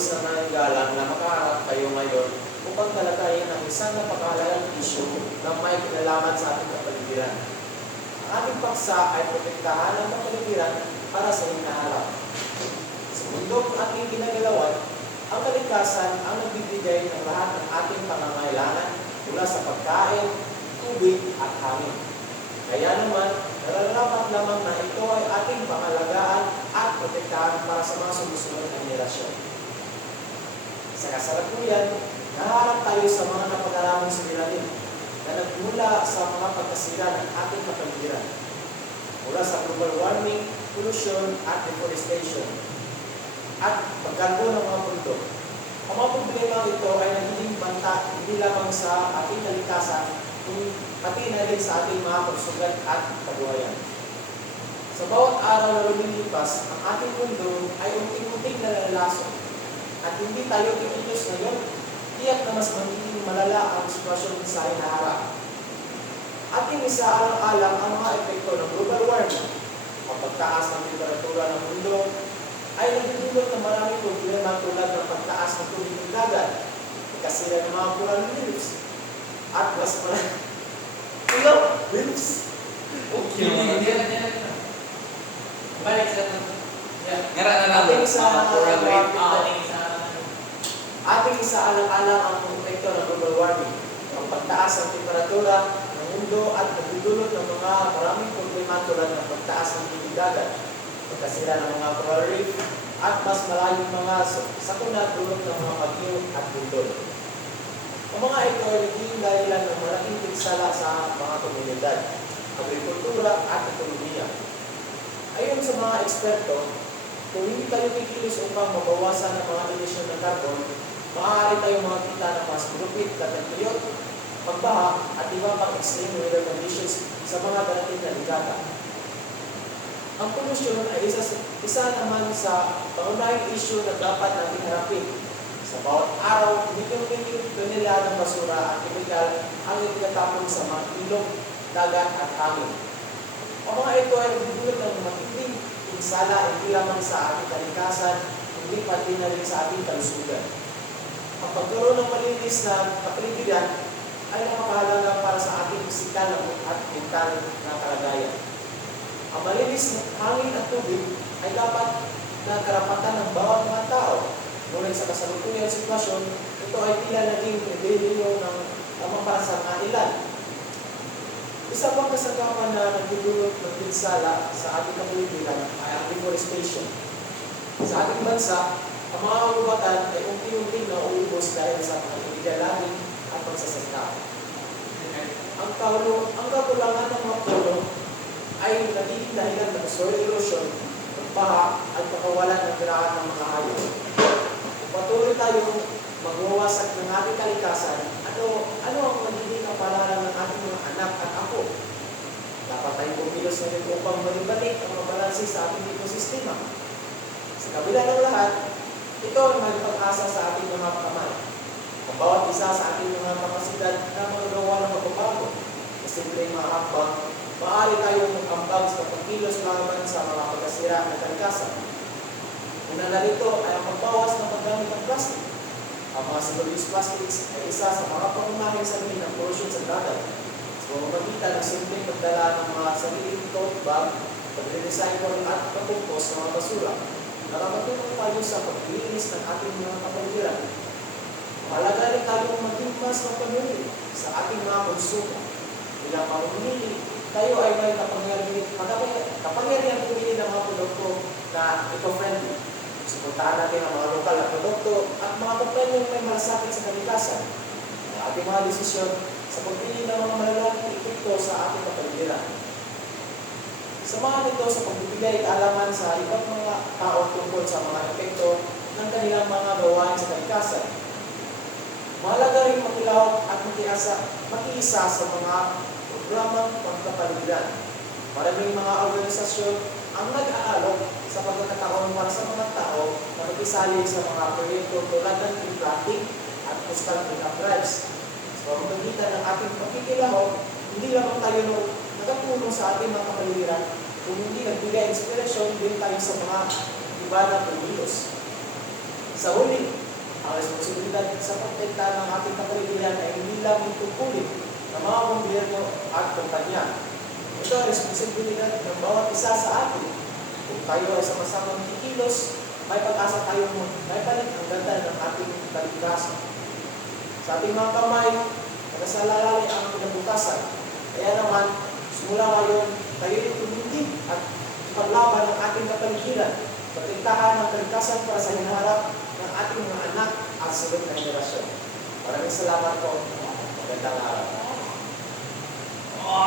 labis na nangalang na makaharap kayo ngayon upang talakayin ang isang napakahalagang issue na may kinalaman sa ating kapaligiran. Ang ating paksa ay protektahan ang kapaligiran para sa hinaharap. Sa mundong ating ginagalawan, ang kalikasan ang nagbibigay ng lahat ng ating pangangailangan mula sa pagkain, tubig at hangin. Kaya naman, nararapat lamang na ito ay ating pangalagaan at protektahan para sa mga sumusunod na henerasyon. Sa kasalukuyan, naharap tayo sa mga napakaraming suliranin na nagmula sa mga pagkasira ng ating kapaligiran. Mula sa global warming, pollution at deforestation, at pagkalbo ng mga bundok. Ang mga problema ito ay nagiging banta hindi lamang sa ating kalikasan, pati na rin sa ating mga pagsugat at kabuhayan. Sa bawat araw na lumilipas, ang ating mundo ay unting-unting nalalason. At hindi tayo kikilos ngayon, tiyak na mas magiging malala ang sitwasyon sa hinaharap. Ating isaalang-alang ang mga epekto ng global warming. Ang pagtaas ng temperatura ng mundo ay nagdudulot ng maraming problema tulad ng pagtaas ng tubig ng dagat, pagkasira ng mga coral reefs, at mas marami. Reefs? Okay. Balik sa ngara na lang. Ating isaalang-alang ang epekto ng global warming. Ang pagtaas ng temperatura ng mundo at nagdudulot ng mga maraming problema tulad ng pagtaas ng tubig dagat, pagkasira ng mga coral reef, at mas malayong mga sakuna dulot ng mga bagyo at bundol. Ang mga ito ay naging dahilan ng malaking pinsala sa mga komunidad, agrikultura at ekonomiya. Ayon sa mga eksperto, kung hindi tayo kikilos upang mabawasan ang mga emisyon ng carbon, maaari tayong makakita ng mas grupit na tagtuyot, pagbaha at iba pang extreme weather conditions sa mga darating na ligata. Ang pollution ay isa naman sa pangunahing issue na dapat natin harapin. Sa bawat araw, milyon-milyon tonelada ng basura at kemikal ang itinatapon sa mga ilog, dagat at hangin. Ang mga ito ay nagdudulot ng matinding pinsala hindi lamang sa ating kalikasan, hindi pati na rin sa ating kalusugan. Ang pagkaroon ng malinis na kapaligiran ay napakahalaga para sa ating pisikal at mental na kalagayan. Ang malinis na hangin at tubig ay dapat na karapatan ng bawat mga tao. Ngunit sa kasalukuyang sitwasyon, ito ay tila naging pribilehiyo ng lamang para sa mga ilan. Isa pang kasagapan na nagdudulot ng pinsala sa ating kapaligiran ay ang deforestation. Sa ating bansa, ang mga lubatan ay unti-unting nauubos dahil sa mga iligalangin at pagsasaka. Ang kakulangan ng mga puno ay nagiging dahilan ng soil erosion, pagbaha at pagkawalan ng tirahan ng mga hayop. Kung patuloy tayong magwawasak ng ating kalikasan, ano ang magiging kapalaran ng ating mga anak at apo? Dapat tayong kumilos na rin upang malibalik ang mabalansi sa ating ekosistema. Sa kabila ng lahat, ito ay may pag-asa sa ating mga kamay. Ang bawat isa sa ating mga kapasidad na magagawa ng magbabago, na simpleng mga hakbang, maaari tayong mag-ambag sa pagkilos laban sa mga pagkasira ng kalikasan. Una na rito ay ang pagbawas ng paggamit ng plastic. Ang mga single-use plastics ay isa sa mga pangunahing sanhin ng pollution sa dagat. Sa pamamagitan ng simpleng pagdala ng mga sariling tote bag, pagre-recycle at pagkumpos ng mga basura, nakakatulong tayo sa paglinis ng ating mga kapaligiran. Mahalaga rin tayong maging mas mapanuri sa ating mga konsumo. Bilang mamimili, tayo ay may kapangyarihan pumili ng mga produkto na eco-friendly. Suportahan natin ang mga lokal na produkto at mga kumpanyang may malasakit sa kalikasan. Ang ating mga desisyon sa pagpili ng mga malalaking epekto sa ating kapaligiran. Samahan nito sa pagbibigay kaalaman sa ibang mga tao tungkol sa mga epekto ng kanilang mga gawain sa kalikasan. Mahalaga rin makilahok at makiisa sa mga programang pagkapaligiran. Maraming mga organisasyon ang nag-aalok sa pagkakataon para sa mga tao na mag-isali sa mga proyekto tulad ng tree planting at coastal cleanup drives. Sa pamamagitan ng ating pagkikilahok, hindi lamang tayo nakatulong sa ating mga kapaligiran, kung hindi nagbigay inspirasyon din tayo sa mga iba na kumilos. Sa huli, ang responsibilidad sa protekta ng ating kapaligiran ay hindi lamang tungkulin ng mga gobyerno at kumpanya. Ito ang responsibilidad ng bawat isa sa atin. Kung tayo ay sama-samang kikilos, may pag-asa tayong maipalit ang ganda ng ating kalikasan. Sa ating mga kamay, nakasalalay ang kinabukasan. Kaya naman, simula ngayon, tayo'y tumindig at paglaban ng ating kapaligiran, protektahan ang kalikasan para sa hinaharap ng ating mga anak at sunod na henerasyon. Maraming salamat po. Magandang araw.